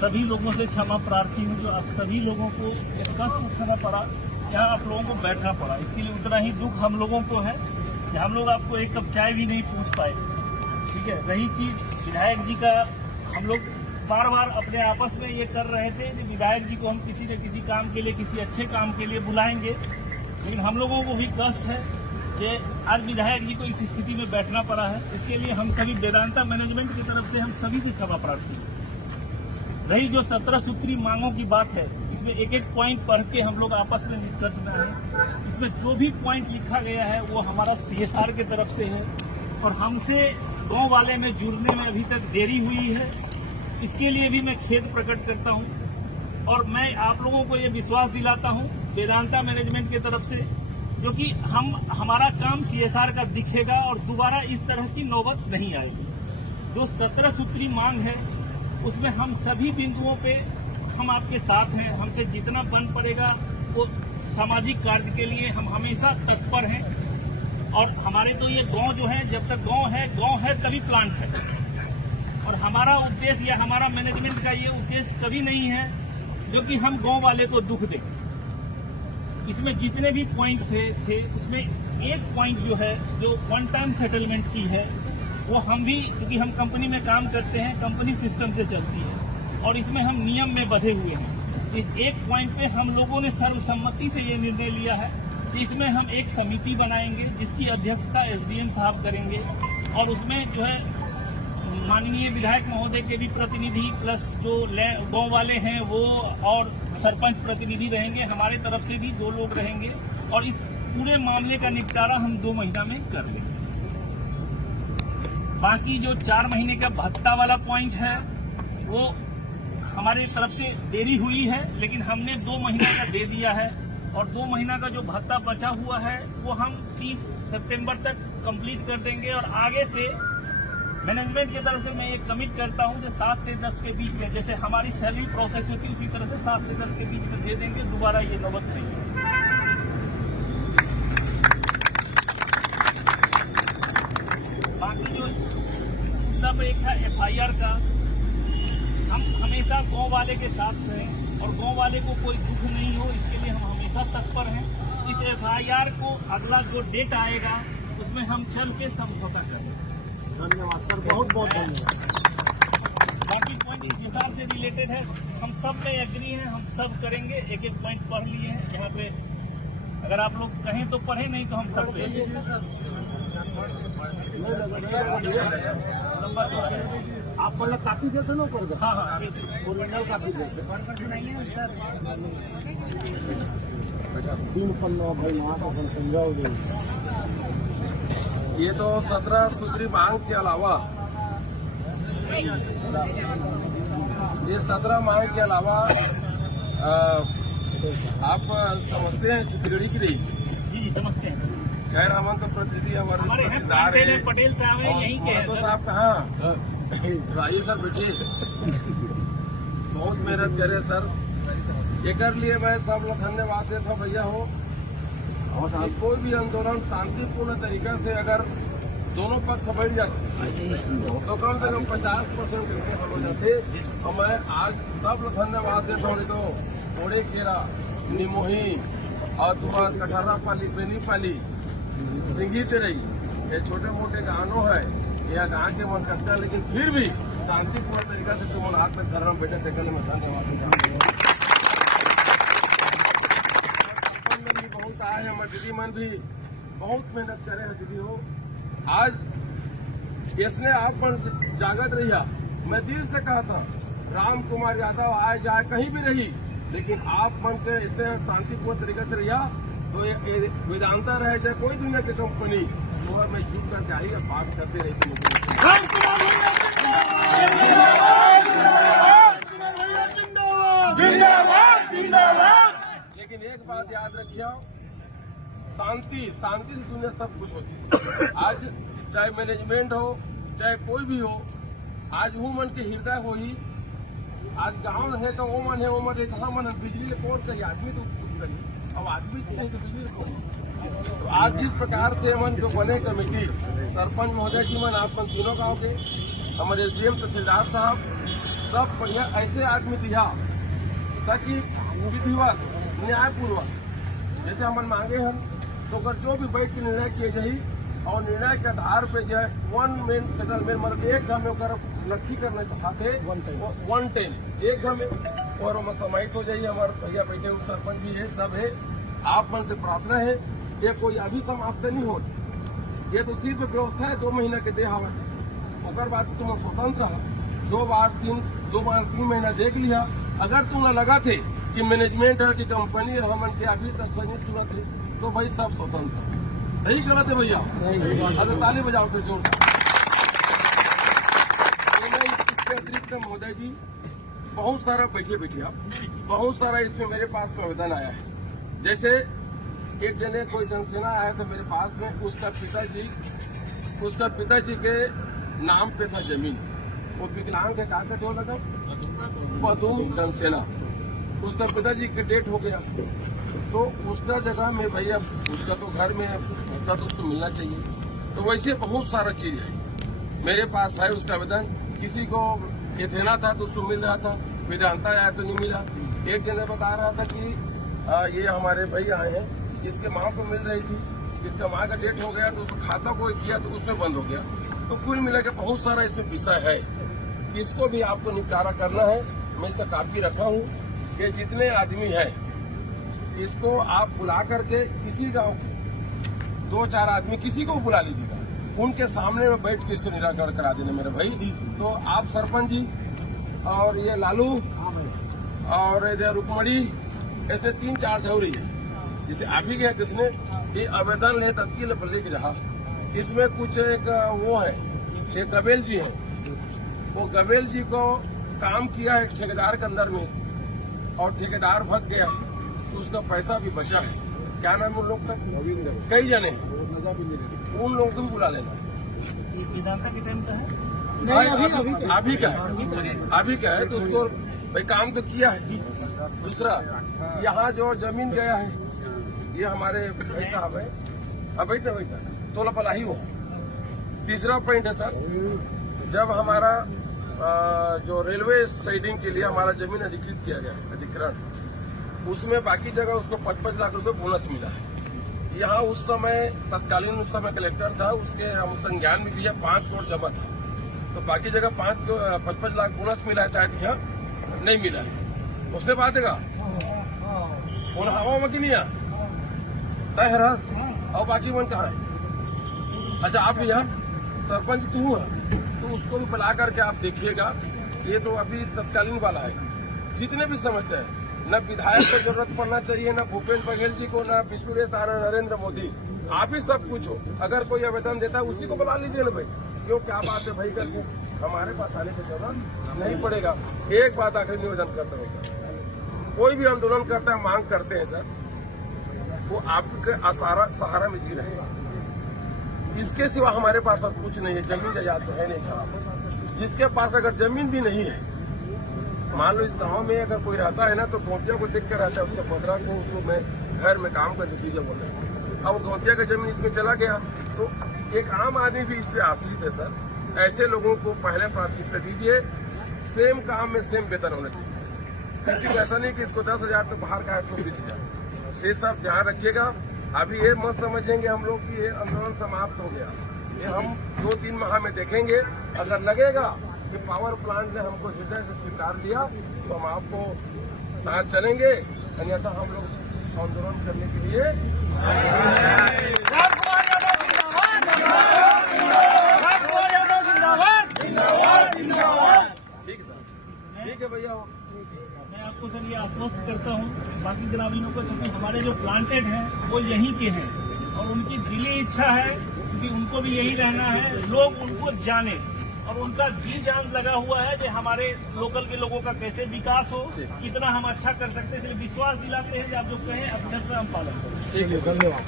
सभी लोगों से क्षमा प्रार्थी हूँ जो आप सभी लोगों को कष्ट उठाना पड़ा, यहाँ आप लोगों को बैठना पड़ा। इसके लिए उतना ही दुख हम लोगों को है कि हम लोग आपको एक कप चाय भी नहीं पूछ पाए। ठीक है, रही चीज विधायक जी का, हम लोग बार बार अपने आपस में ये कर रहे थे कि विधायक जी को हम किसी न किसी काम के लिए, किसी अच्छे काम के लिए बुलाएंगे, लेकिन हम लोगों को भी कष्ट है कि आज विधायक जी को इस स्थिति में बैठना पड़ा है। इसके लिए हम सभी वेदांता मैनेजमेंट की तरफ से हम सभी से क्षमा प्रार्थी हैं। रही जो 17 सूत्री मांगों की बात है, इसमें एक एक पॉइंट पढ़ के हम लोग आपस में निष्कर्ष में आए। इसमें जो भी पॉइंट लिखा गया है वो हमारा CSR की तरफ से है और हमसे गांव वाले में जुड़ने में अभी तक देरी हुई है। इसके लिए भी मैं खेद प्रकट करता हूं और मैं आप लोगों को ये विश्वास दिलाता हूं वेदांता मैनेजमेंट की तरफ से, जो कि हमारा काम CSR का दिखेगा और दोबारा इस तरह की नौबत नहीं आएगी। जो 17 सूत्री मांग है उसमें हम सभी बिंदुओं पे हम आपके साथ हैं। हमसे जितना बन पड़ेगा वो सामाजिक कार्य के लिए हम हमेशा तत्पर हैं। और हमारे तो ये गांव जो है, जब तक गांव है तभी प्लांट है। और हमारा उद्देश्य या हमारा मैनेजमेंट का ये उद्देश्य कभी नहीं है जो कि हम गांव वाले को दुख दें। इसमें जितने भी पॉइंट थे उसमें एक पॉइंट जो है, जो वन टाइम सेटलमेंट की है, वो हम भी, क्योंकि हम कंपनी में काम करते हैं, कंपनी सिस्टम से चलती है और इसमें हम नियम में बंधे हुए हैं। इस एक पॉइंट पे हम लोगों ने सर्वसम्मति से ये निर्णय लिया है कि इसमें हम एक समिति बनाएंगे जिसकी अध्यक्षता SDM साहब करेंगे और उसमें जो है माननीय विधायक महोदय के भी प्रतिनिधि प्लस जो गांव वाले हैं वो और सरपंच प्रतिनिधि रहेंगे। हमारे तरफ से भी 2 लोग रहेंगे और इस पूरे मामले का निपटारा हम 2 महीना में कर लेंगे। बाकी जो 4 महीने का भत्ता वाला पॉइंट है वो हमारे तरफ से देरी हुई है, लेकिन हमने 2 महीना का दे दिया है और 2 महीना का जो भत्ता बचा हुआ है वो हम 30 सितंबर तक कंप्लीट कर देंगे। और आगे से मैनेजमेंट की तरफ से मैं ये कमिट करता हूँ कि 7 से 10 के बीच में, जैसे हमारी सैलरी प्रोसेस होती है उसी तरह से 7 से 10 के बीच में दे देंगे। दोबारा ये नौबत नहीं है। बाकी जो मुद्दा पर एक था FIR का, हम हमेशा गांव वाले के साथ रहें और गांव वाले को कोई दुख नहीं हो, इसके लिए हम हमेशा तत्पर हैं। इस FIR को अगला जो डेट आएगा उसमें हम चल के समझौता करेंगे। धन्यवाद सर, बहुत बहुत धन्यवाद। बाकी पॉइंट CSR से रिलेटेड है, हम सब में एग्री हैं, हम सब करेंगे। एक एक पॉइंट पढ़ लिए हैं, यहाँ पे अगर आप लोग कहें तो पढ़े, नहीं तो हम सब आप पहले कापी देते ना कर। हाँ ओरिजिनल कापी देते 3 पन्ना भाई वहाँ का समझाओगे। ये तो 17 सूत्री मांग के अलावा, ये 17 मांग के अलावा आप समझते हैं चित्रेड़ी की रही जी समझते हैं। खैर हम तो प्रतिनिधि हमारे रिश्तेदार है पटेल साहब है, यहीं के तो साहब कहाँ आइए सर बैठिए। बहुत मेहनत करे सर, ये कर लिए मैं सब लोग धन्यवाद देता हूँ भैया हो। और कोई भी आंदोलन शांतिपूर्ण तरीका से अगर दोनों पक्ष बैठ जाते तो कम से कम 50% करके हो जाते। और मैं आज सब लोग धन्यवाद देता हूँ। तो ओड़े केरा, निमोही और तुम्हारा कटहरा पाली, बेनी पाली, सिंगी तेरई, ये छोटे मोटे गानों है, यह गाँव के मन करता है, लेकिन फिर भी शांतिपूर्ण तरीका से तुम हाथ में धर्म बैठे टेकने में धन्यवाद देता बहुत आए हैं। दीदी मन भी बहुत मेहनत करे हैं दीदी हो। आज इसने आप पर जागत रहिया। मैं दिल से कहा था राम कुमार यादव आए जाए कहीं भी रही, लेकिन आप मन के इससे शांतिपूर्ण तरीके से रहिया तो ये वेदांता रहे चाहे कोई दुनिया की कंपनी वो मैं झूठ करके आई बात करते रही लेकिन एक बात याद रखिए, शांति से दुनिया सब कुछ होती है। आज चाहे मैनेजमेंट हो चाहे कोई भी हो, आज वो मन के हृदय हो ही। आज गांव है तो वो मन है, वो मन है कहाँ मन है, बिजली ले कौन करिए, आदमी तो करिए, अब आदमी तो बिजली ले कौन। तो आज जिस प्रकार से मन जो बने कमेटी, सरपंच महोदय जी मन, आप तीनों गाँव के, हमारे SDM तहसीलदार साहब, सब बढ़िया ऐसे आदमी दिया ताकि विधिवत न्यायपूर्वक जैसे हम मांगे हम तो अगर जो भी बैठ के निर्णय किए जाए और निर्णय के आधार पे जो है 1 मेन सेटलमेंट मतलब एक घर में अगर लड़की करना चाहते 110 एक घर में और हम समाहित हो जाइए। हमारे भैया बैठे हुए सरपंच भी है, सब है। आप मन से प्रार्थना है ये कोई अभी समाप्त नहीं हो, ये तो सिर्फ व्यवस्था है 2 महीना के दे हवा ओकर बाद तुम स्वतंत्र है। 2 बार 3 महीना देख लिया। अगर तुम्हें लगा थे कि मैनेजमेंट है कि कंपनी है हमन के अभी तक सही सूरत है तो भाई सब स्वतंत्र सही गलत है भैया। अगर ताली बजाओ फिर जोर। इसके अतिरिक्त महोदय जी बहुत सारा बैठिए आप बहुत सारा इसमें मेरे पास में आवेदन आया है। जैसे एक जने कोई जनसेना आया था मेरे पास में, उसका पिताजी के नाम पे था जमीन, वो विकलांग के कागज हो लगा पदुम जनसेना, उसका पिताजी के डेट हो गया तो उसका जगह में भैया उसका तो घर में उसका तो उसको मिलना चाहिए। तो वैसे बहुत सारा चीज है मेरे पास है उसका आवेदन। किसी को एथेना था तो उसको मिल रहा था, वेदांता आया तो नहीं मिला। एक जने बता रहा था कि ये हमारे भाई आए हैं इसके माँ को मिल रही थी, इसका माँ का डेट हो गया तो उसको खाता कोई किया तो उसमें बंद हो गया। तो कुल मिला के बहुत सारा इसमें विषय है, इसको भी आपको निपटारा करना है। मैं इसका कापी रखा हूँ कि जितने आदमी है इसको आप बुला करके किसी गांव 2-4 आदमी किसी को बुला लीजिएगा, उनके सामने में बैठ के इसको निराकरण करा देना मेरे भाई। तो आप सरपंच जी और ये लालू और इधर रुकमणी ऐसे 3-4 चौरी है जिसे आप ही गए जिसने ये आवेदन ले तब की प्रतीक रहा। इसमें कुछ एक वो है एक गबेल जी है, वो गबेल जी को काम किया है ठेकेदार के अंदर में और ठेकेदार भग गया तो उसका पैसा भी बचा है। क्या नाम उन लोग का? कई जने उन लोगों को भी बुला लेना। वेदांता के टाइम का है अभी का है तो उसको भाई काम तो किया है। दूसरा यहाँ जो जमीन गया है ये हमारे भाई साहब है, अब बैठा तोला पलाही हो। तीसरा पॉइंट है सर, जब हमारा जो रेलवे साइडिंग के लिए हमारा जमीन अधिकृत किया गया है अधिग्रहण, उसमें बाकी जगह उसको 55 लाख रुपए बोनस मिला है। यहाँ उस समय तत्कालीन उस समय कलेक्टर था, उसके हम संज्ञान में दिया 5 करोड़ जमा था, तो बाकी जगह 55 लाख बोनस मिला है, शायद यहाँ नहीं मिला है। उसने बात देगा कौन हवा में कि नहीं तय रस और बाकी मन कहा है। अच्छा आप यहाँ सरपंच तू है तो उसको भी बुला करके आप देखिएगा। ये तो अभी तत्कालीन वाला है, जितने भी समस्या है न विधायक को जरूरत पड़ना चाहिए, न भूपेन्द्र बघेल जी को, न विश्वेश आनंद, नरेंद्र मोदी, आप ही सब कुछ हो। अगर कोई आवेदन देता है उसी को बुला लीजिए ना भाई, क्यों क्या बात है भाई करके हमारे पास आने की जरूरत नहीं पड़ेगा। एक बात आखिरी निवेदन करता हूँ सर, कोई भी आंदोलन करता है मांग करते हैं सर, वो आपके सहारा में जी रहे हैं। इसके सिवा हमारे पास अब कुछ नहीं है, जमीन जायदाद तो है नहीं साहब। जिसके पास अगर जमीन भी नहीं है, मान लो इस गांव में अगर कोई रहता है ना तो गोंतिया को देख कर रहता है, उसके 15 को उसको मैं घर में काम कर दीजिए बोल रहे। अब गोंतिया का जमीन इसमें चला गया तो एक आम आदमी भी इससे आश्रित है सर। ऐसे लोगों को पहले प्राथमिकता दीजिए, सेम काम में सेम वेतन होना चाहिए। किसी को ऐसा नहीं कि इसको 10,000 तो बाहर का है तो 20,000। ये सब ध्यान रखिएगा। अभी ये मत समझेंगे हम लोग कि ये आंदोलन समाप्त हो गया, ये हम 2-3 माह में देखेंगे। अगर लगेगा कि पावर प्लांट ने हमको हृदय से स्वीकार लिया तो हम आपको साथ चलेंगे, अन्यथा हम लोग आंदोलन करने के लिए ठीक है भैया। मैं आपको सर ये आश्वस्त करता हूँ बाकी ग्रामीणों को, क्योंकि हमारे जो प्लांटेड हैं वो यहीं के हैं और उनकी दिली इच्छा है क्योंकि उनको भी यही रहना है, लोग उनको जाने और उनका जी जान लगा हुआ है कि हमारे लोकल के लोगों का कैसे विकास हो, कितना हम अच्छा कर सकते हैं। इसलिए विश्वास दिलाते हैं कि आप जो कहें अक्षर से हम पालन करें। ठीक है, धन्यवाद।